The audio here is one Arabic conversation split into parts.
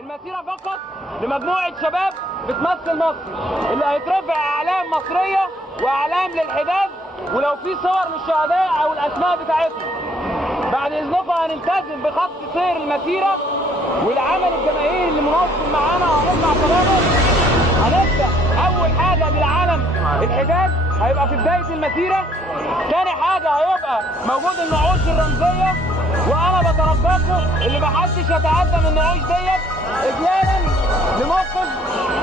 المسيرة فقط لمجموعة شباب بتمثل مصر، اللي هيترفع أعلام مصرية وأعلام للحداد، ولو في صور للشهداء أو الأسماء بتاعتهم. بعد إذنكم هنلتزم بخط سير المسيرة والعمل الجماهيري اللي منظم معانا وهنطلع سلامه. هنبدأ أول حاجة بالعلم الحداد هيبقى في بداية المسيرة. تاني حاجة هيبقى موجود النعوش الرمزية، وأنا بترجاكم اللي محدش يتعدى من النعوش ديت إجلالا لموقف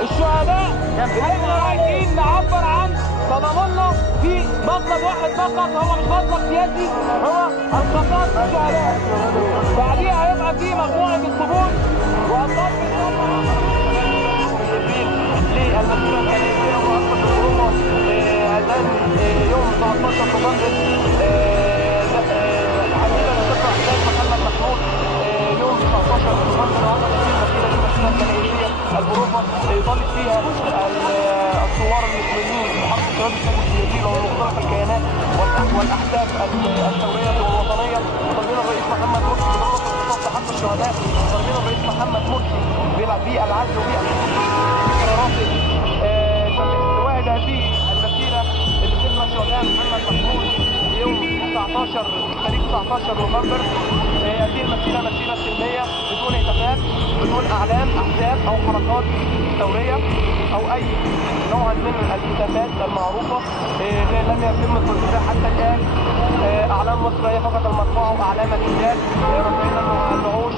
الشهداء اللي احنا رايحين نعبر عن تضامننا في مطلب واحد فقط، هو مش مطلب سياسي، هو القصاص للشهداء. بعديها هيبقى في مجموعة الطبول وأطفال للمسيرة التاريخية وأطفال الأوروبا أذان يوم 13 نوفمبر. حبيبنا الشيخ أحمد محمد محمود يوم 19 نوفمبر وأطفال المسيرة التاريخية الأوروبا يطالب فيها الثوار المسلمين بحق شباب الشعب السياسي ومختلف الكيانات والأحزاب الثورية والوطنية. طالبين الرئيس محمد مرسي بدورة اختصاص حق الشهداء، طالبين الرئيس محمد مرسي بالعدل وبقراراته استواعد هذه المسيرة اللي تم الشهداء محمد محمود يوم 19 نوفمبر. هذه المسيرة مسيرة سلمية بدون هتافات، بدون أعلام أحزاب أو حركات ثورية أو أي نوع من الهتافات المعروفة. لم يتم التصدير حتى الآن. أعلام مصرية فقط المرفوعة وأعلام الحداد رافعين النعوش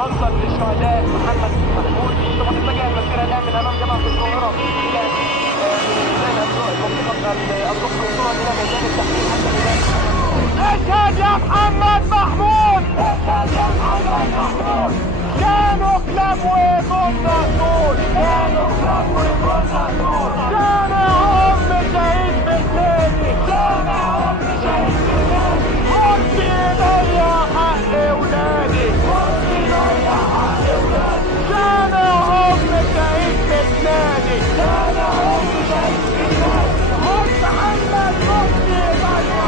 رمزا للشهداء محمد محمود. ثم تتجه المسيرة الآن من أمام جامعة القاهرة إلى منطقة الركن وصولا إلى ميدان التحرير حتى الآن. اشهد يا محمد محمود، اشهد يا محمد محمود، كانوا كلاب وكنا طول، كانوا كلاب وكنا طول، سامع أم شهيد بالنادي، سامع أم شهيد بالنادي، مرسي ضيع حق ولادي، مرسي ضيع حق ولادي، سامع أم شهيد بالنادي، سامع أم شهيد بالنادي، مرسي محمد مرسي ضيع.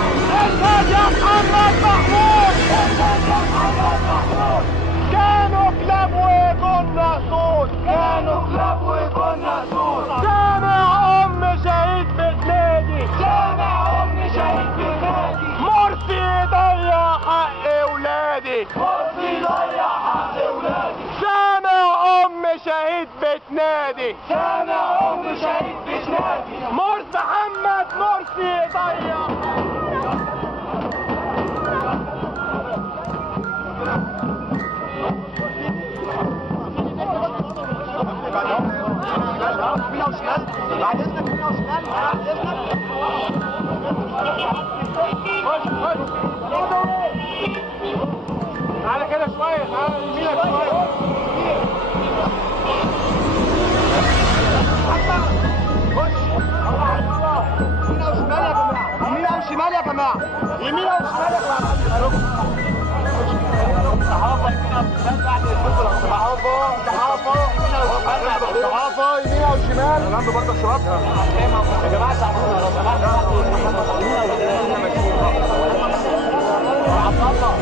اشهد يا محمد محمود، اشهد يا محمد محمود، كانوا كلاب وكنا صوت، كانوا كلاب وكنا صوت، سامع أم شهيد بتنادي، سامع أم شهيد بتنادي، مرسي ضيع حق ولادي، مرسي ضيع حق ولادي، سامع أم شهيد بتنادي، سامع أم شهيد بتنادي، مرسي محمد مرسي ضيع. بعد اذنك يمين وشمال، بعد اذنك. تعالى كده شويه، تعالى يمينك شويه. خش يمين او شمال يا جماعه، يمين او شمال يا جماعه، صحافه يمين او شمال بعد الفطره، صحافه يمين او شمال. انا عنده برضه شباب يا جماعه ساعدونا لو سمحتوا. عبد الله